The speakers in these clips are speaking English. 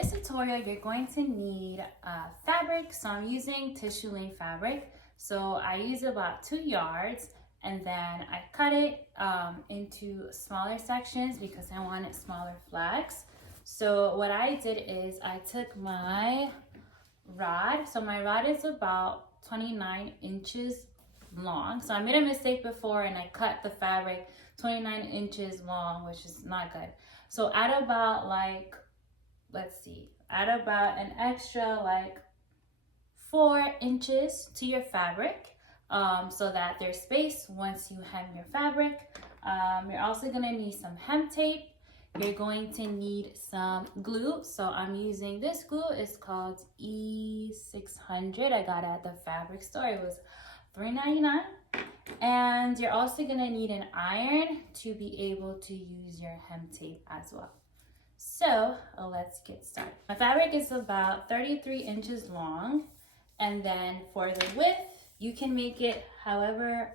this tutorial, you're going to need fabric. So I'm using tissue length fabric. So I use about 2 yards, and then I cut it into smaller sections because I wanted smaller flags. So what I did is I took my rod. So my rod is about 29 inches long. So I made a mistake before and I cut the fabric 29 inches long, which is not good. So add about add about an extra 4 inches to your fabric so that there's space once you hem your fabric. You're also gonna need some hem tape. You're going to need some glue. So I'm using this glue. It's called E600. I got it at the fabric store. It was $3.99. And you're also gonna need an iron to be able to use your hem tape as well. So let's get started. My fabric is about 33 inches long. And then for the width, you can make it however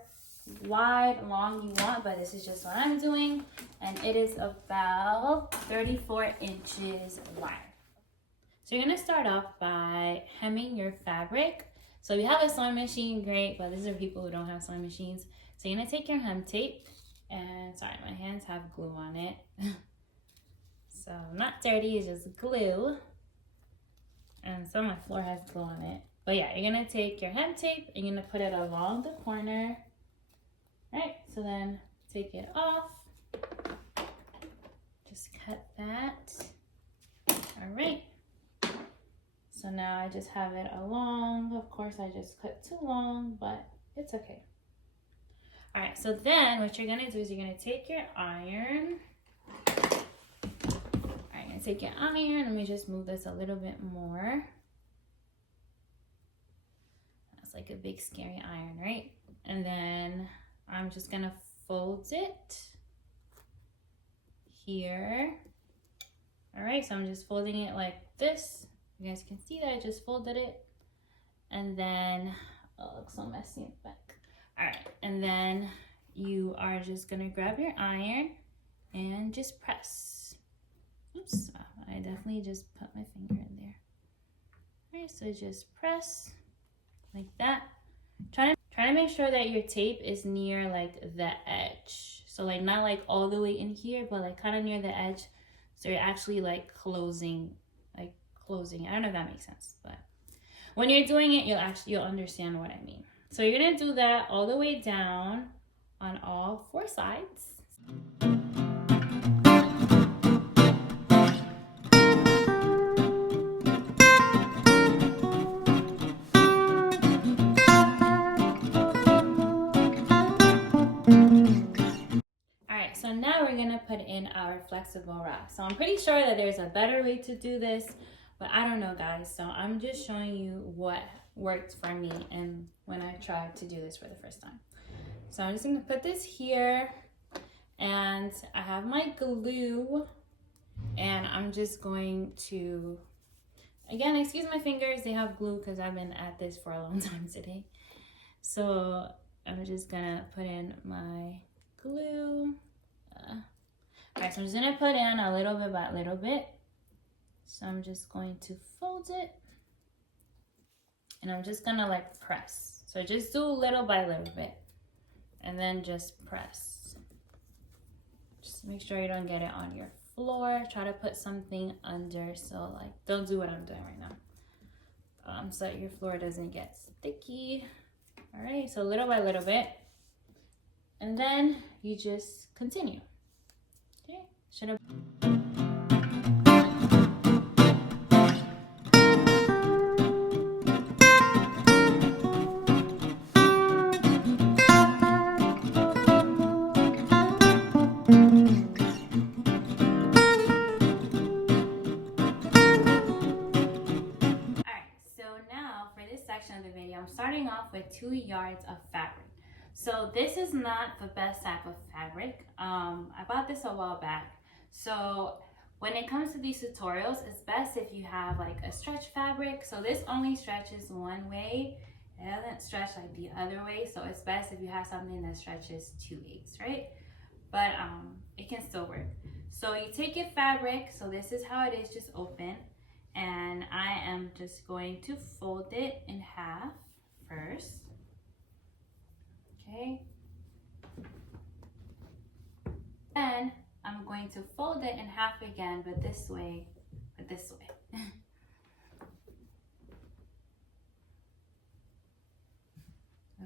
wide, long you want, but this is just what I'm doing. And it is about 34 inches wide. So you're gonna start off by hemming your fabric. So if you have a sewing machine, great, but this is for people who don't have sewing machines. So you're gonna take your hem tape, and sorry, my hands have glue on it. So not dirty, it's just glue. And some of my floor has glue on it. But yeah, you're gonna take your hem tape and you're gonna put it along the corner. Right, so then take it off. Just cut that. All right. So now I just have it along. Of course, I just cut too long, but it's okay. All right, so then what you're gonna do is you're gonna take your iron. All right, you're gonna take your iron. Let me just move this a little bit more. That's like a big scary iron, right? And then I'm just gonna fold it here. All right, so I'm just folding it like this. You guys can see that I just folded it. And then, oh, it looks so messy in the back. All right, and then you are just gonna grab your iron and just press. Oops, I definitely just put my finger in there. All right, so just press like that. Try to make sure that your tape is near the edge. So not all the way in here, but kind of near the edge. So you're actually closing. I don't know if that makes sense, but when you're doing it, you'll understand what I mean. So you're gonna do that all the way down on all 4 sides. Alright, so now we're gonna put in our flexible wrap. So I'm pretty sure that there's a better way to do this, but I don't know, guys. So I'm just showing you what worked for me and when I tried to do this for the first time. So I'm just gonna put this here, and I have my glue, and I'm just going to, again, excuse my fingers, they have glue because I've been at this for a long time today. So I'm just gonna put in my glue. All right, so I'm just gonna put in a little bit by little bit. So I'm just going to fold it, and I'm just gonna press. So just do little by little bit, and then just press. Just make sure you don't get it on your floor. Try to put something under, so don't do what I'm doing right now. So that your floor doesn't get sticky. All right, so little by little bit, and then you just continue. Okay, should have. Of the video, I'm starting off with 2 yards of fabric. So this is not the best type of fabric. I bought this a while back. So when it comes to these tutorials, it's best if you have a stretch fabric. So this only stretches one way. It doesn't stretch the other way. So it's best if you have something that stretches 2 ways, right? But it can still work. So you take your fabric. So this is how it is, just open. just going to fold it in half first. Okay. Then I'm going to fold it in half again, but this way,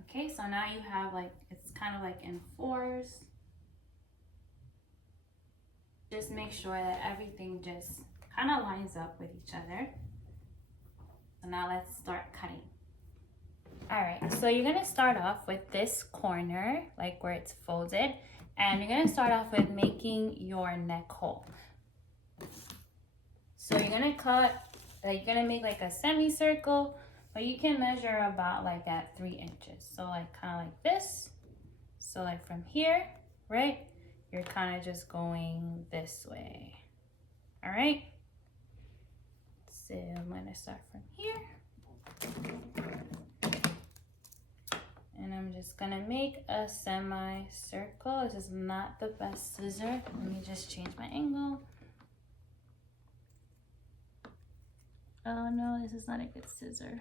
Okay, so now you have like, it's kind of like in fours. Just make sure that everything just kind of lines up with each other. So now let's start cutting. All right, so you're gonna start off with this corner, like where it's folded, and you're gonna start off with making your neck hole. So you're gonna cut, like you're gonna make like a semicircle, but you can measure about like at 3 inches. So like kind of like this. So like from here, right? You're kind of just going this way. All right. So I'm gonna start from here. And I'm just gonna make a semicircle. This is not the best scissor. Let me just change my angle. Oh no, this is not a good scissor.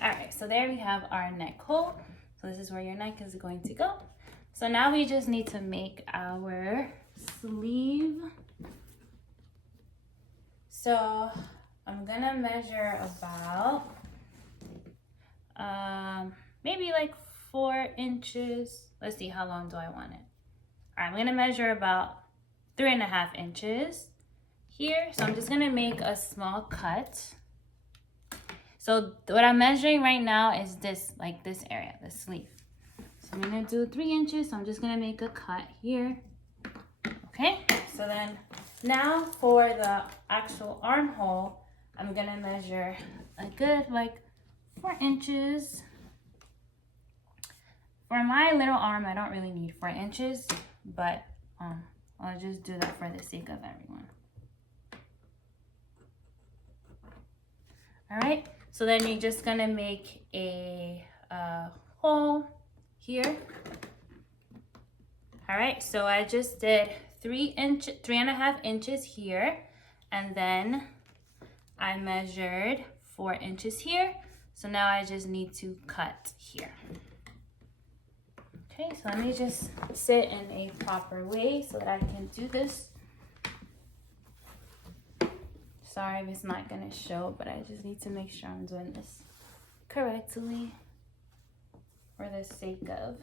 All right, so there we have our neck hole. So this is where your neck is going to go. So now we just need to make our sleeve. So I'm gonna measure about maybe like 4 inches. Let's see, how long do I want it? All right, I'm gonna measure about 3.5 inches here. So I'm just gonna make a small cut. So what I'm measuring right now is this, like this area, the sleeve. So I'm gonna do 3 inches. So I'm just gonna make a cut here. Okay, so then now for the actual armhole, I'm gonna measure a good like 4 inches. For my little arm, I don't really need 4 inches, but I'll just do that for the sake of everyone. All right, so then you're just gonna make a hole here. All right, so I just did 3.5 inches here, and then I measured 4 inches here. So now I just need to cut here. Okay, so let me just sit in a proper way so that I can do this. Sorry if it's not gonna show, but I just need to make sure I'm doing this correctly for the sake of.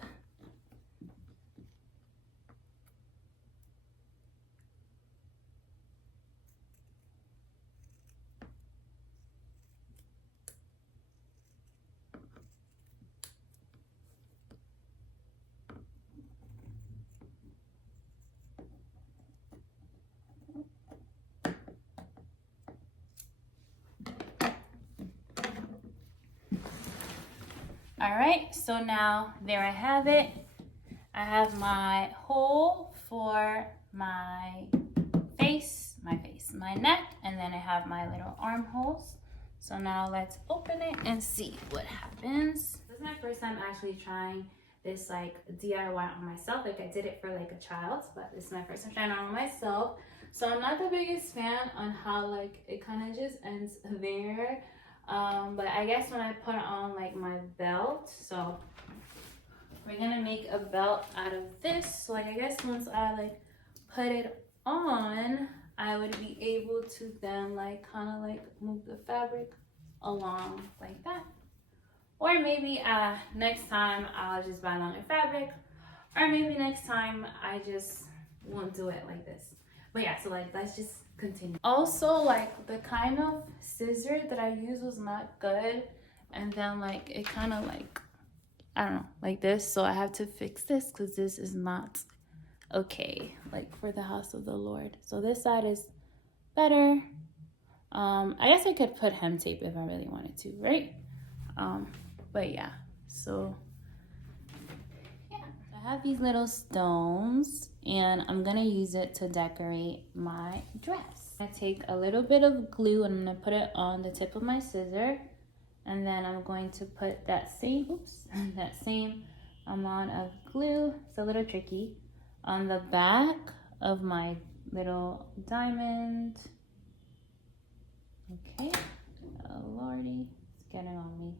All right, so now there I have it. I have my hole for my face, my neck, and then I have my little armholes. So now let's open it and see what happens. This is my first time actually trying this like DIY on myself. Like I did it for like a child, but this is my first time trying it on myself. So I'm not the biggest fan on how like it kind of just ends there. But I guess when I put on like my belt, so we're gonna make a belt out of this. So like I guess once I like put it on, I would be able to then like kind of like move the fabric along like that. Or maybe next time I'll just buy longer fabric, or maybe next time I just won't do it like this. But yeah, so like let's just continue. Also, like the kind of scissor that I used was not good, and then like it kind of like, I don't know, like this. So I have to fix this because this is not okay, like for the house of the Lord. So this side is better. I guess I could put hem tape if I really wanted to, right? But yeah, so yeah, I have these little stones and I'm gonna use it to decorate my dress. I take a little bit of glue and I'm gonna put it on the tip of my scissor, and then I'm going to put that same amount of glue. It's a little tricky. On the back of my little diamond. Okay. Oh lordy, it's getting on me.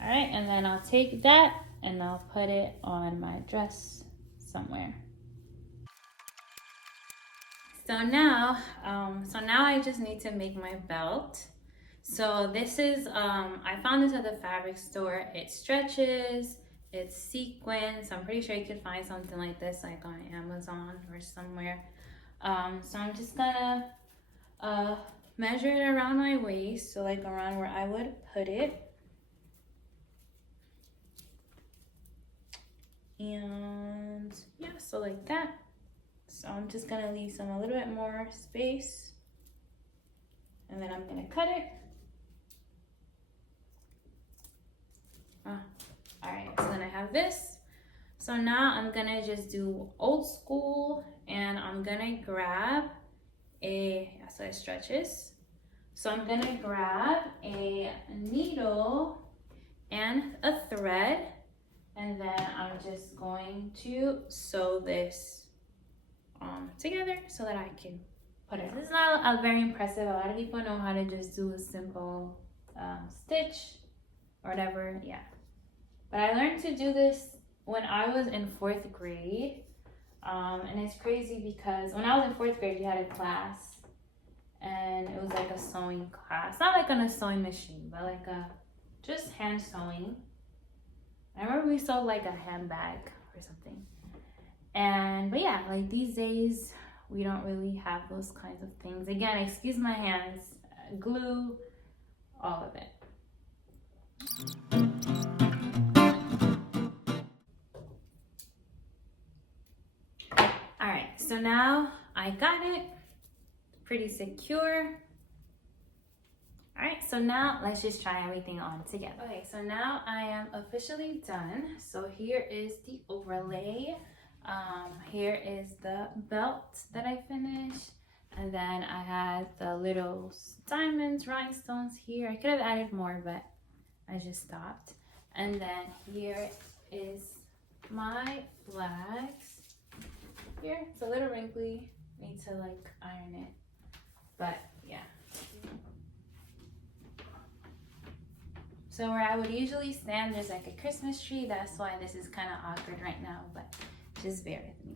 All right, and then I'll take that and I'll put it on my dress somewhere. So now I just need to make my belt. So this is, I found this at the fabric store. It stretches, it's sequins. I'm pretty sure you could find something like this like on Amazon or somewhere. So I'm just gonna measure it around my waist, so like around where I would put it. And yeah, so like that. So I'm just gonna leave a little bit more space, and then I'm gonna cut it. All right, so then I have this. So now I'm gonna just do old school, and I'm gonna grab so it stretches. So I'm gonna grab a needle and a thread, and then I'm just going to sew this together so that I can put it. This is not very impressive. A lot of people know how to just do a simple stitch or whatever, yeah. But I learned to do this when I was in 4th grade. And it's crazy because when I was in 4th grade, we had a class, and it was like a sewing class. Not like on a sewing machine, but like just hand sewing. I remember we sewed like a handbag or something. But yeah, like these days, we don't really have those kinds of things. Again, excuse my hands, glue, all of it. All right, so now I got it, pretty secure. All right, so now let's just try everything on together. Okay, so now I am officially done. So here is the overlay. Here is the belt that I finished. And then I had the little diamonds, rhinestones here. I could have added more, but I just stopped. And then here is my flags. Here, it's a little wrinkly. Need to like iron it, but yeah. So where I would usually stand, there's like a Christmas tree. That's why this is kind of awkward right now, but just bear with me.